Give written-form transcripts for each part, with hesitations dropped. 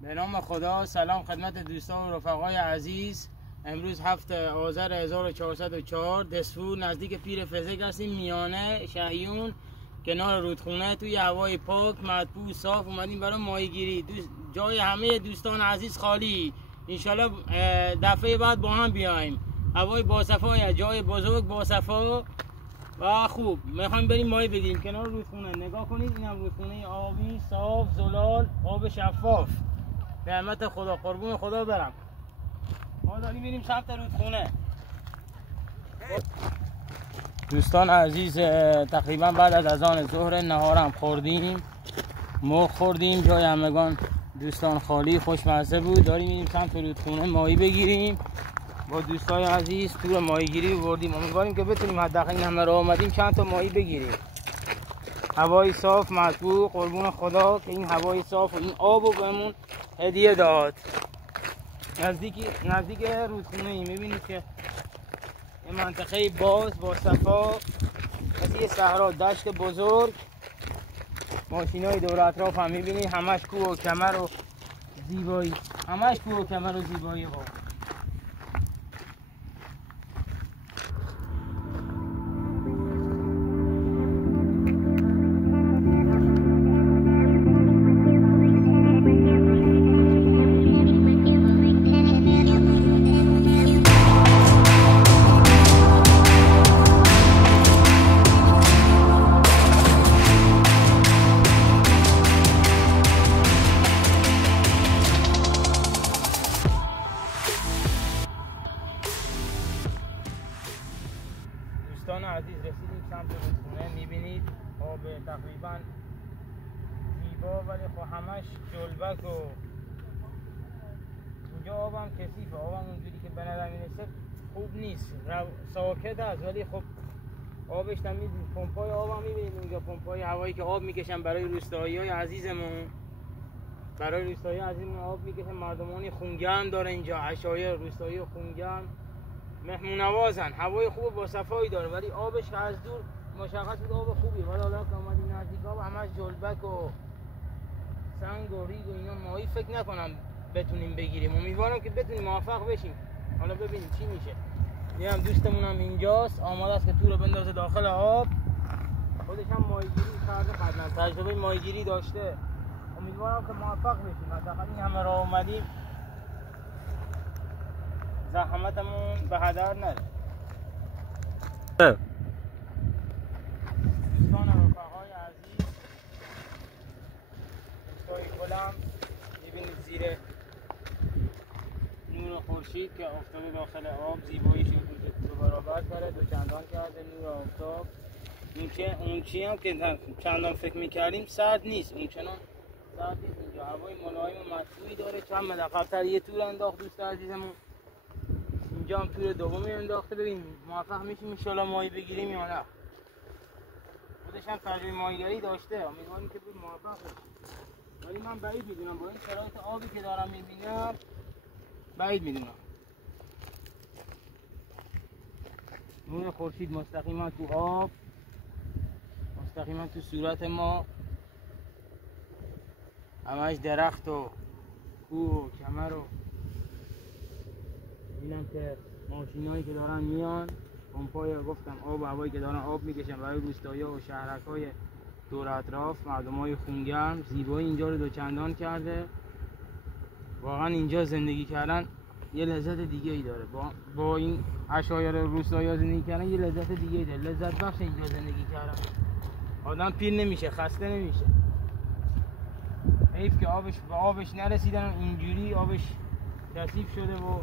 به نام خدا. سلام خدمت دوستان و رفقای عزیز. امروز 7 آذر 1404 دسفور نزدیک پیر فزک هستیم، میانه شهیون کنار رودخونه، توی هوای پاک مطبوع صاف اومدیم برای ماهیگیری. جای همه دوستان عزیز خالی، انشالله دفعه بعد با هم بیایم. هوای باصفا، جای بزرگ باصفا و خوب. میخوایم بریم ماهی بگیریم کنار رودخونه. نگاه کنید، اینم رودخونه آبی صاف زلال، آب شفاف. نعمت خدا، قربون خدا برم. ما داریم میریم سمت رودخونه. دوستان عزیز، تقریبا بعد از اذان ظهر نهارم خوردیم، مرغ خوردیم، جای همگان دوستان خالی، خوشمزه بود. داریم میریم سمت رودخونه ماهی بگیریم. با دوستای عزیز تور ماهیگیری بردیم، امیدواریم که بتونیم حداقل این همه راه اومدیم چند تا ماهی بگیریم. هوای صاف مطبوع، قربون خدا که این هوای صاف و این آب رو بهمون هدیه داد. نزدیک رودخونه ای. میبینید که این منطقه باز با صفا، مثل یه صحرا دشت بزرگ. ماشینای دور اطراف هم میبینید، همش کوه و کمر و زیبایی، همش کوه و کمر و زیبایی ها. دوستان عزیز، رسیدیم سمت رودخونه. میبینید آب تقریبا زیبا، ولی خب همش جلبک و اینجا آبم کثیفه. آبم اونجوری که به نظر میرسه خوب نیست، ساکت است، ولی خب آبش هم میبینید. پمپای آبم میبینید اونجا، پمپای هوایی که آب میکشن برای روستایی‌های عزیزمون. برای روستایی عزیزمون آب میکشن. مردمانی خونگرم داره اینجا، عشایر روستایی خونگرم، مهمون نوازن، هوای خوب با صفایی داره، ولی آبش که از دور مشخص بود آب خوبی، ولی حالا که اومدیم نزدیک آب همش جلبک و سنگ و ریگ و اینا، ماهی فکر نکنم بتونیم بگیریم. امیدوارم که بتونیم موفق بشیم. حالا ببینیم چی میشه. یه هم دوستمون هم اینجاست، آماده است که تو رو بندازه داخل آب. خودش هم ماهیگیری کرده قبلا، تجربه ماهیگیری داشته. امیدوارم که موفق بشیم. حداقل این همه راه اومدیم، زحمتمون به هدر نره. دوستان و رفقای عزیز، دوستای گلم، میبینید زیر نور خورشید که افتاده داخل آب، زیباییش دو برابر کرده، دو چندان کرده نور آفتاب. اون چی هم که چندان فکر میکردیم سرد نیست، اون چنان سرد نیست. اینجا هوای ملایم و مطبوعی داره. چند مدقب‌تر یه تور انداخت دوست عزیزمون، اینجا هم تور دومی انداخته. ببین موفق میشیم انشالله ماهی بگیریم یا نه. خودش هم تجربه ماهیگیری داشته، امیدواریم که بود موفق بشیم. ولی من بعید میدونم، با این شرایط آبی که دارم میبینم بعید میدونم. نور خورشید مستقیما تو آب، مستقیما تو صورت ما، همش درخت و کوه و کمر و اینم که ماشینایی که دارن میان، پمپای گفتم آب و هوایی که دارن آب میکشن برای روستایی‌ها و شهرک‌های دور اطراف. مردمای خونگرم، زیبایی اینجا رو دوچندان کرده. واقعا اینجا زندگی کردن یه لذت دیگه ای داره. با این عشایر روستایی‌ها زندگی کردن یه لذت دیگه ای داره. لذت بخش اینجا زندگی کردن. آدم پیر نمیشه، خسته نمیشه. حیف که آبش نرسیدن، اینجوری آبش کثیف شده و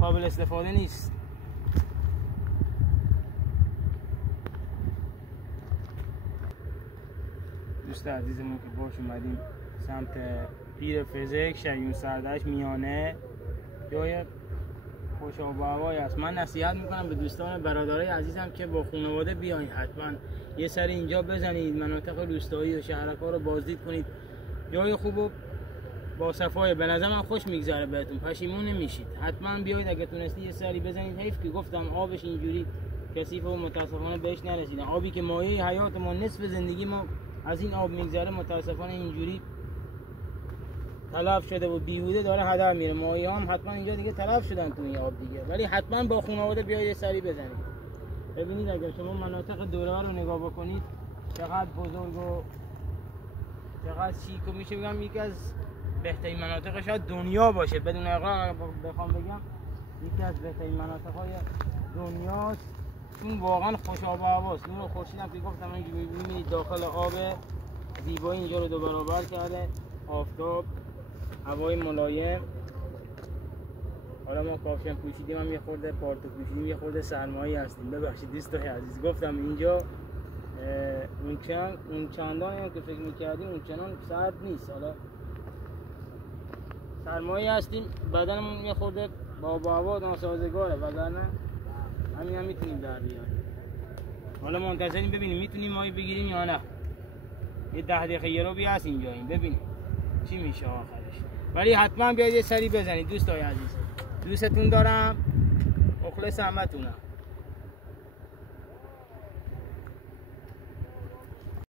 قابل استفاده نیست. دوست عزیزمون که باش اومدیم سمت پیر فزک، شهیون سردشت، میانه، جای خوش آب و هوایی است. من نصیحت میکنم به دوستان برادرای عزیزم که با خانواده بیاین، حتما یه سری اینجا بزنید، مناطق روستایی و شهرک‌ها رو بازدید کنید. جای خوب و با صفای، به نظر من خوش میگذره بهتون، پشیمون نمیشید. حتما بیایید، اگه تونستی یه سری بزنید. حیف که گفتم آبش اینجوری کثیف و متاسفانه بهش نرسیدن. آبی که مایه حیات ما، نصف زندگی ما از این آب میگذره، متاسفانه اینجوری تلف شده و بیهوده داره هدر میره. ماهی هم حتما اینجا دیگه تلف شدن تو این آب دیگه، ولی حتما با خانواده بیاید یه سری بزنید. ببینید اگر شما مناطق دوره رو نگاه بکنید چقدر بزرگ و چقدر شیک و میشه بگم یکی از بهترین مناطق شاید دنیا باشه، بدون اغراق بخوام بگم یکی از بهترین مناطق های دنیاست، چون واقعا خوش آب و هواست. نور خورشید هم که گفتم اینجا میبینید داخل آب، زیبایی اینجا رو 2 برابر کرده، آفتاب، هوای ملایم. حالا ما کاپشن پوشیدیم هم یه خورده پارتو پوشیدیم، یه خورده سرمایی هستیم، ببخشید دوستای عزیز. گفتم اینجا اون چندان هم که فکر میکردیم اون چنان سرد نیست، حالا سرمایی هستیم، بدنمون یه خورده با هوا ناسازگاره، وگرنه همین هم میتونیم در بیاریم. حالا منتظریم ببینیم میتونیم ماهی بگیریم یا نه. یه 10 دقیقه یه رو هست اینجا، این ببینیم چی میشه آخرش. ولی حتما بیاید یه سری بزنید دوستای عزیز. دوستتون دارم، مخلص همتونم.